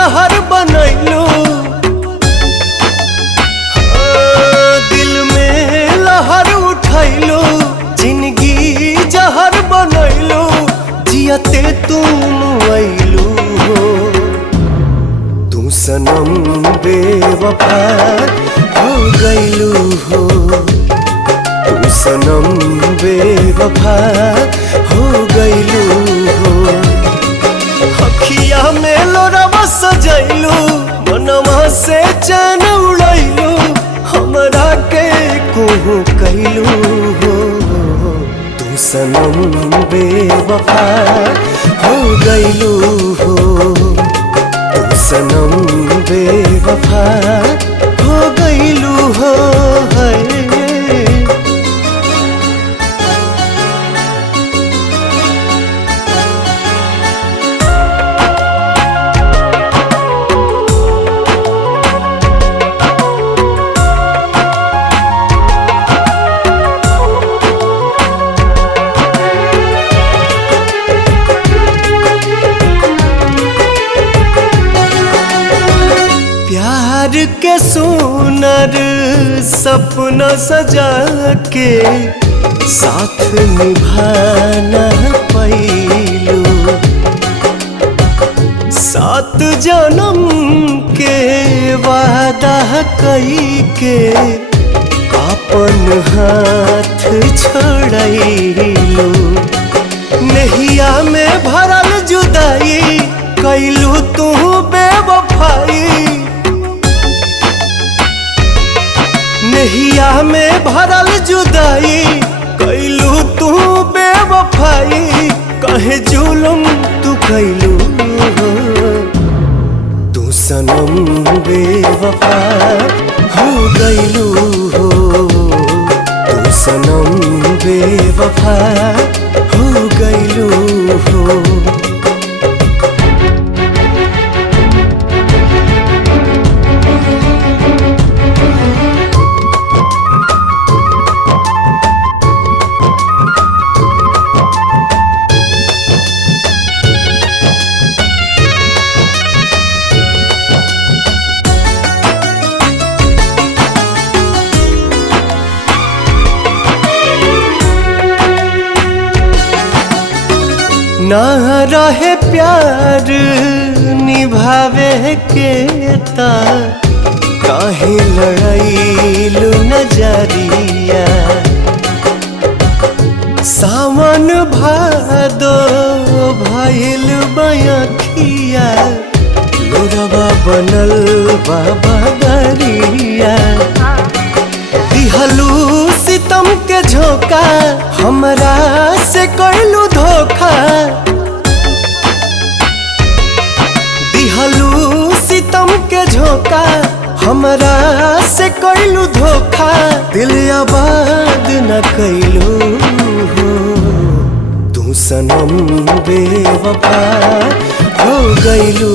जहर बनैलू, दिल में लहर उठैलू, जिंदगी जहर बनैलू, जियते तुम अइलू हो। तू सनम बेवफा हो गइलू हो, तू सनम बेवफा हो गइलू हो। अखिया में लोरवा सजैलू, मनवा से चैन उड़ैलू, हमरा के कोहू कैलू हो। तू सनम बेवफा हो गइलू हो, तू सनम बेवफा हो गइलू हो। प्यार के सुनर सपना सजा के साथ निभाना पैलू, 7 जन्म के वादा कई के अपन हाथ छोड़ैलू। नहिया में भरल जुदाई कैलू तू बेवफाई, नहिया में भरल जुदाई कैलू तू बेवफाई। कहे जुलुम तू कैलू हो, तू सनम बेवफा हो गइलू हो, तू सनम बेवफा हो गइलू हो। ना रहे प्यार निभावे के ता काहे लड़ाइलू नजरिया। सावन भादो भइल बयखिया, लोरवा बनल बाबा दरिया। दिहलू सितम के झोंका, हमरा से कैलू धोखा। दिहलू सितम के झोंका, हमरा से कैलू धोखा। दिल आबाद न कैलू हो, तू सनम बेवफा हो गइलू